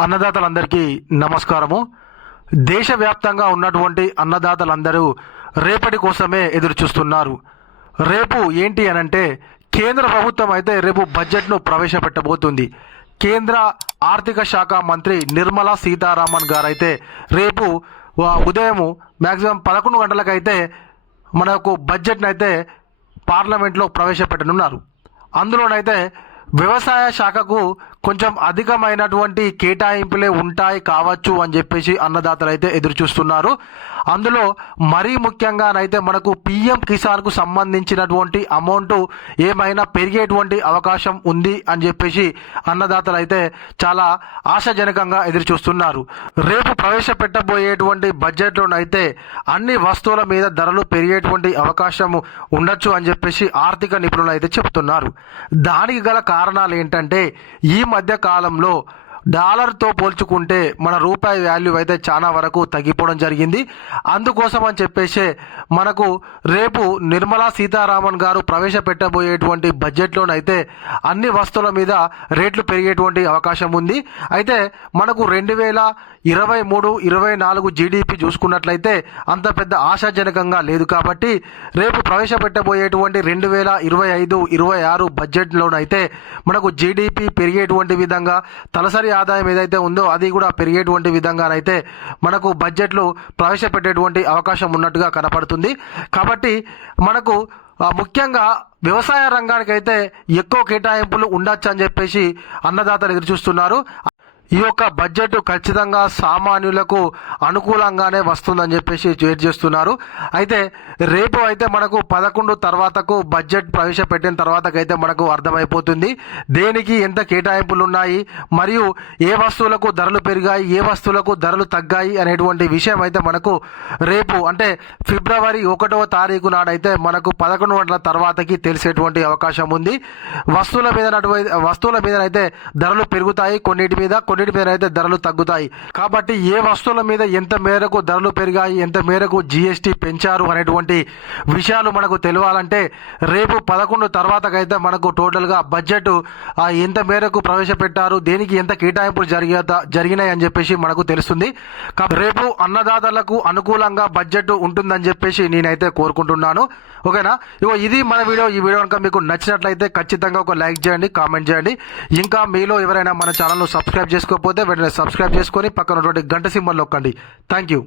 అన్నదాతలందరికీ నమస్కారము. దేశవ్యాప్తంగా ఉన్నటువంటి అన్నదాతలందరూ రేపటి కోసమే ఎదురు చూస్తున్నారు. రేపు ఏంటి అనంటే కేంద్ర ప్రభుత్వం అయితే రేపు బడ్జెట్ను ప్రవేశపెట్టబోతుంది. కేంద్ర ఆర్థిక శాఖ మంత్రి నిర్మలా సీతారామన్ గారైతే రేపు ఉదయం మ్యాక్సిమం 11 గంటలకైతే మనకు బడ్జెట్ను అయితే పార్లమెంట్లో ప్రవేశపెట్టనున్నారు. అందులోనైతే వ్యవసాయ శాఖకు కొంచెం అధికమైనటువంటి కేటాయింపులే ఉంటాయి కావచ్చు అని చెప్పేసి అన్నదాతలు అయితే ఎదురు చూస్తున్నారు. అందులో మరీ ముఖ్యంగానైతే మనకు పిఎం కిసాన్కు సంబంధించినటువంటి అమౌంట్ ఏమైనా పెరిగేటువంటి అవకాశం ఉంది అని చెప్పేసి అన్నదాతలు అయితే చాలా ఆశాజనకంగా ఎదురు చూస్తున్నారు. రేపు ప్రవేశపెట్టబోయేటువంటి బడ్జెట్లోనైతే అన్ని వస్తువుల మీద ధరలు పెరిగేటువంటి అవకాశం ఉండొచ్చు అని చెప్పేసి ఆర్థిక నిపుణులు అయితే చెబుతున్నారు. దానికి గల కారణాలు ఏంటంటే ఈ మధ్య కాలంలో డాలర్తో పోల్చుకుంటే మన రూపాయి వాల్యూ అయితే చాలా వరకు తగ్గిపోవడం జరిగింది. అందుకోసం అని చెప్పేసి మనకు రేపు నిర్మలా సీతారామన్ గారు ప్రవేశపెట్టబోయేటువంటి బడ్జెట్లోనైతే అన్ని వస్తువుల మీద రేట్లు పెరిగేటువంటి అవకాశం ఉంది. అయితే మనకు 2023-24 జీడిపి చూసుకున్నట్లయితే అంత పెద్ద ఆశాజనకంగా లేదు. కాబట్టి రేపు ప్రవేశపెట్టబోయేటువంటి 2025-26 బడ్జెట్లోనైతే మనకు జీడిపి పెరిగేటువంటి విధంగా తలసరి ఆదాయం ఏదైతే ఉందో అది కూడా పెరిగేటువంటి విధంగానైతే మనకు బడ్జెట్లు ప్రవేశపెట్టేటువంటి అవకాశం ఉన్నట్టుగా కనపడుతుంది. కాబట్టి మనకు ముఖ్యంగా వ్యవసాయ రంగానికైతే ఎక్కువ కేటాయింపులు ఉండొచ్చు అని చెప్పేసి అన్నదాతలు ఎదురు చూస్తున్నారు. ఈ యొక్క బడ్జెట్ ఖచ్చితంగా సామాన్యులకు అనుకూలంగానే వస్తుందని చెప్పేసి వెయిట్ చేస్తున్నారు. అయితే రేపు అయితే మనకు 11 తర్వాతకు బడ్జెట్ ప్రవేశపెట్టిన తర్వాతకైతే మనకు అర్థమైపోతుంది దేనికి ఎంత కేటాయింపులు ఉన్నాయి, మరియు ఏ వస్తువులకు ధరలు పెరిగాయి, ఏ వస్తువులకు ధరలు తగ్గాయి అనేటువంటి విషయం అయితే మనకు రేపు అంటే ఫిబ్రవరి 1వ తారీఖు నాడైతే మనకు 11 గంటల తర్వాతకి తెలిసేటువంటి అవకాశం ఉంది. వస్తువుల మీద అయితే ధరలు పెరుగుతాయి, కొన్నిటి మీద అయితే ధరలు తగ్గుతాయి. కాబట్టి ఏ వస్తువుల మీద ఎంత మేరకు ధరలు పెరిగాయి, ఎంత మేరకు జిఎస్టీ పెంచారు అనేటువంటి విషయాలు మనకు తెలియాలంటే రేపు 11 తర్వాతకైతే మనకు టోటల్గా బడ్జెట్ ఎంత మేరకు ప్రవేశపెట్టారు, దేనికి ఎంత కేటాయింపులు జరిగినాయి అని చెప్పేసి మనకు తెలుస్తుంది. రేపు అన్నదాతలకు అనుకూలంగా బడ్జెట్ ఉంటుందని చెప్పేసి నేనైతే కోరుకుంటున్నాను. ఓకేనా? ఇది మన వీడియో. ఈ వీడియో కనుక మీకు నచ్చినట్లయితే ఖచ్చితంగా ఒక లైక్ చేయండి, కామెంట్ చేయండి. ఇంకా మీలో ఎవరైనా మన ఛానల్ను సబ్స్క్రైబ్ చేసుకోకపోతే వెంటనే సబ్స్క్రైబ్ చేసుకొని పక్కన ఉన్నటువంటి గంట సింబల్ నొక్కండి. Thank you.